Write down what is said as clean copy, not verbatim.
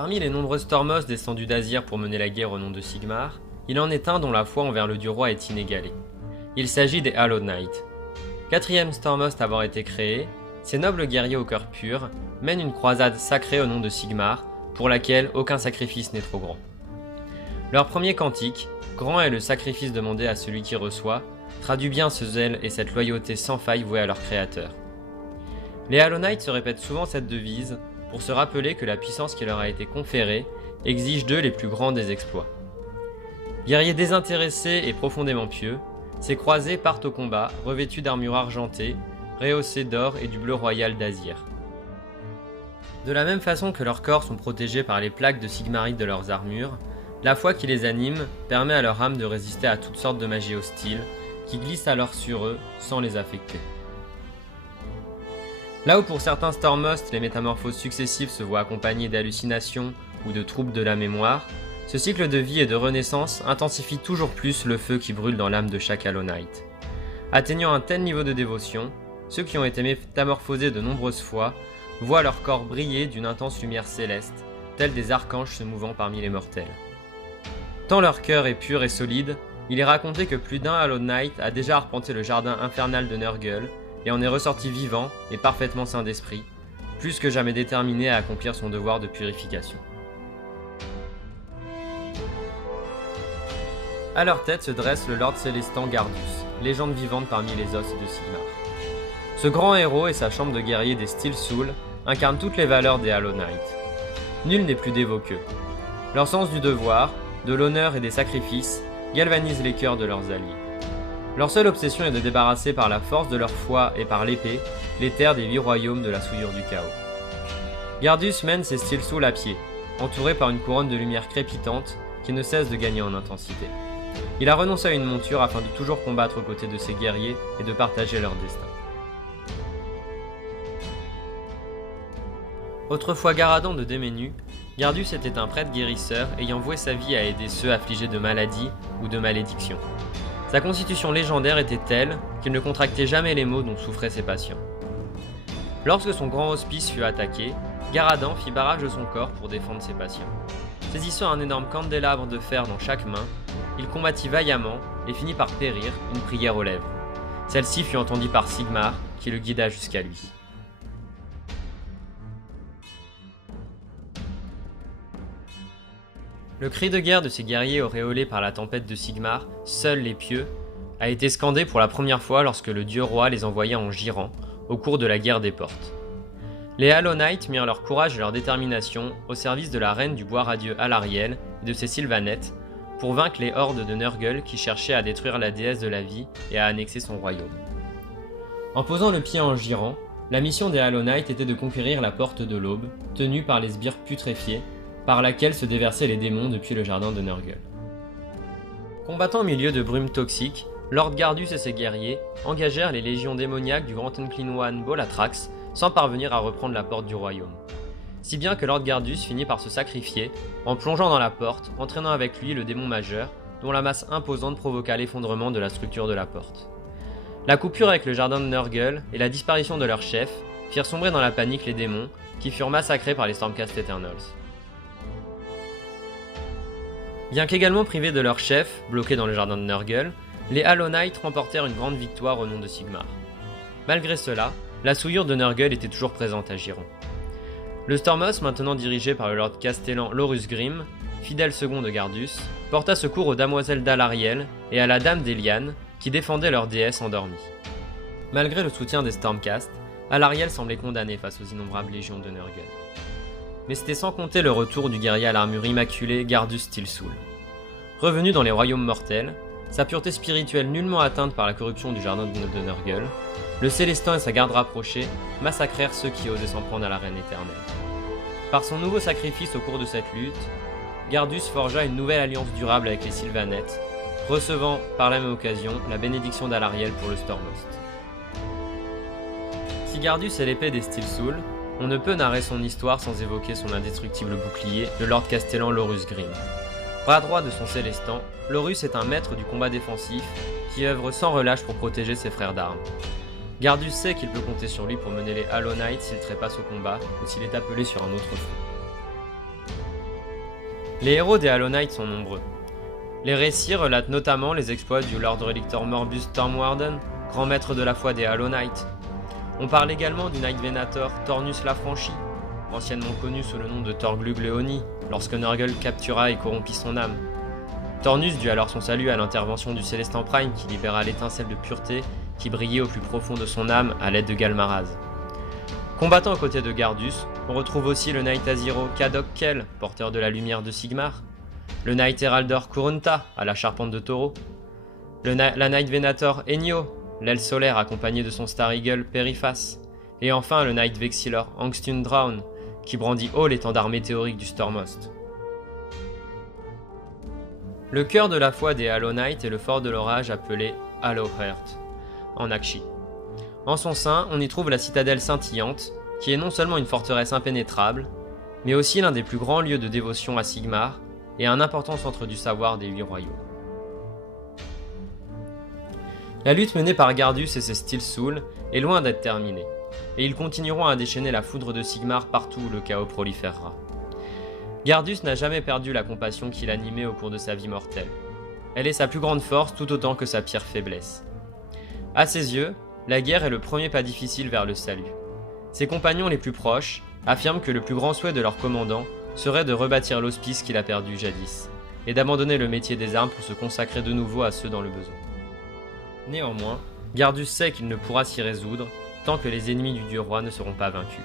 Parmi les nombreux Stormos descendus d'Azir pour mener la guerre au nom de Sigmar, il en est un dont la foi envers le dieu roi est inégalée. Il s'agit des Hallowed Knights. Quatrième Stormhost à avoir été créé, ces nobles guerriers au cœur pur mènent une croisade sacrée au nom de Sigmar, pour laquelle aucun sacrifice n'est trop grand. Leur premier cantique, grand est le sacrifice demandé à celui qui reçoit, traduit bien ce zèle et cette loyauté sans faille vouée à leur créateur. Les Hallowed Knights se répètent souvent cette devise pour se rappeler que la puissance qui leur a été conférée exige d'eux les plus grands des exploits. Guerriers désintéressés et profondément pieux, ces croisés partent au combat revêtus d'armures argentées, rehaussées d'or et du bleu royal d'Azir. De la même façon que leurs corps sont protégés par les plaques de sigmarite de leurs armures, la foi qui les anime permet à leur âme de résister à toutes sortes de magies hostiles, qui glissent alors sur eux sans les affecter. Là où pour certains Stormhost, les métamorphoses successives se voient accompagnées d'hallucinations ou de troubles de la mémoire, ce cycle de vie et de renaissance intensifie toujours plus le feu qui brûle dans l'âme de chaque Hallowed Knight. Atteignant un tel niveau de dévotion, ceux qui ont été métamorphosés de nombreuses fois voient leur corps briller d'une intense lumière céleste, tels des archanges se mouvant parmi les mortels. Tant leur cœur est pur et solide, il est raconté que plus d'un Hallowed Knight a déjà arpenté le jardin infernal de Nurgle et en est ressorti vivant et parfaitement sain d'esprit, plus que jamais déterminé à accomplir son devoir de purification. À leur tête se dresse le Lord Célestant Gardus, légende vivante parmi les os de Sigmar. Ce grand héros et sa chambre de guerrier des Steel Souls incarnent toutes les valeurs des Hallowed Knights. Nul n'est plus dévot qu'eux. Leur sens du devoir, de l'honneur et des sacrifices galvanise les cœurs de leurs alliés. Leur seule obsession est de débarrasser par la force de leur foi et par l'épée les terres des 8 royaumes de la souillure du chaos. Gardus mène ses Steel Souls à pied, entouré par une couronne de lumière crépitante qui ne cesse de gagner en intensité. Il a renoncé à une monture afin de toujours combattre aux côtés de ses guerriers et de partager leur destin. Autrefois Garadan de Démenu, Gardus était un prêtre guérisseur ayant voué sa vie à aider ceux affligés de maladies ou de malédictions. Sa constitution légendaire était telle qu'il ne contractait jamais les maux dont souffraient ses patients. Lorsque son grand hospice fut attaqué, Garadan fit barrage de son corps pour défendre ses patients. Saisissant un énorme candélabre de fer dans chaque main, il combattit vaillamment et finit par périr, une prière aux lèvres. Celle-ci fut entendue par Sigmar, qui le guida jusqu'à lui. Le cri de guerre de ces guerriers auréolés par la tempête de Sigmar, seuls les pieux, a été scandé pour la première fois lorsque le dieu roi les envoya en Giran, au cours de la guerre des portes. Les Hallowed Knights mirent leur courage et leur détermination au service de la reine du bois radieux Alarielle et de ses Sylvanettes, pour vaincre les hordes de Nurgle qui cherchaient à détruire la déesse de la vie et à annexer son royaume. En posant le pied en Giran, la mission des Hallowed Knights était de conquérir la porte de l'aube, tenue par les sbires putréfiés, par laquelle se déversaient les démons depuis le jardin de Nurgle. Combattant au milieu de brumes toxiques, Lord Gardus et ses guerriers engagèrent les légions démoniaques du Grand Unclean One Bolatrax sans parvenir à reprendre la porte du royaume. Si bien que Lord Gardus finit par se sacrifier en plongeant dans la porte, entraînant avec lui le démon majeur, dont la masse imposante provoqua l'effondrement de la structure de la porte. La coupure avec le jardin de Nurgle et la disparition de leur chef firent sombrer dans la panique les démons, qui furent massacrés par les Stormcast Eternals. Bien qu'également privés de leur chef, bloqués dans le jardin de Nurgle, les Hallowed Knights remportèrent une grande victoire au nom de Sigmar. Malgré cela, la souillure de Nurgle était toujours présente à Giran. Le Stormhost, maintenant dirigé par le Lord Castellan Lorus Grimm, fidèle second de Gardus, porta secours aux damoiselles d'Alarielle et à la Dame d'Eliane, qui défendaient leur déesse endormie. Malgré le soutien des Stormcast, Alarielle semblait condamnée face aux innombrables légions de Nurgle. Mais c'était sans compter le retour du guerrier à l'armure immaculée Gardus Steel Soul. Revenu dans les royaumes mortels, sa pureté spirituelle nullement atteinte par la corruption du jardin de Nurgle, le Célestant et sa garde rapprochée massacrèrent ceux qui osaient s'en prendre à la reine éternelle. Par son nouveau sacrifice au cours de cette lutte, Gardus forgea une nouvelle alliance durable avec les Sylvanettes, recevant par la même occasion la bénédiction d'Alarielle pour le Stormhost. Si Gardus est l'épée des Steel Souls, on ne peut narrer son histoire sans évoquer son indestructible bouclier, le Lord Castellan Lorus Grimm. Bras droit de son Célestant, Lorus est un maître du combat défensif qui œuvre sans relâche pour protéger ses frères d'armes. Gardus sait qu'il peut compter sur lui pour mener les Hallowed Knights s'il trépasse au combat ou s'il est appelé sur un autre front. Les héros des Hollow Knight sont nombreux. Les récits relatent notamment les exploits du Lord Relictor Morbus Stormwarden, grand maître de la foi des Hollow Knight. On parle également du Knight Venator Tornus l'Affranchi, anciennement connu sous le nom de Thorglug Leoni, lorsque Nurgle captura et corrompit son âme. Tornus dut alors son salut à l'intervention du Célestin Prime qui libéra l'étincelle de pureté qui brillait au plus profond de son âme à l'aide de Galmaraz. Combattant aux côtés de Gardus, on retrouve aussi le Knight Aziro Kadok Kel, porteur de la lumière de Sigmar, le Knight Heralder Kurunta, à la charpente de taureau, la Knight Venator Enyo, l'aile solaire accompagnée de son Star Eagle Periphas, et enfin le Knight Vexillor Angstun Draun, qui brandit haut l'étendard météorique du Stormhost. Le cœur de la foi des Hollow Knight est le fort de l'orage appelé Hallowheart, en Aqshy. En son sein, on y trouve la citadelle scintillante, qui est non seulement une forteresse impénétrable, mais aussi l'un des plus grands lieux de dévotion à Sigmar et un important centre du savoir des 8 royaumes. La lutte menée par Gardus et ses Steel Souls est loin d'être terminée, et ils continueront à déchaîner la foudre de Sigmar partout où le chaos proliférera. Gardus n'a jamais perdu la compassion qui l'animait au cours de sa vie mortelle. Elle est sa plus grande force tout autant que sa pire faiblesse. À ses yeux, la guerre est le premier pas difficile vers le salut. Ses compagnons les plus proches affirment que le plus grand souhait de leur commandant serait de rebâtir l'hospice qu'il a perdu jadis, et d'abandonner le métier des armes pour se consacrer de nouveau à ceux dans le besoin. Néanmoins, Gardus sait qu'il ne pourra s'y résoudre tant que les ennemis du dieu roi ne seront pas vaincus.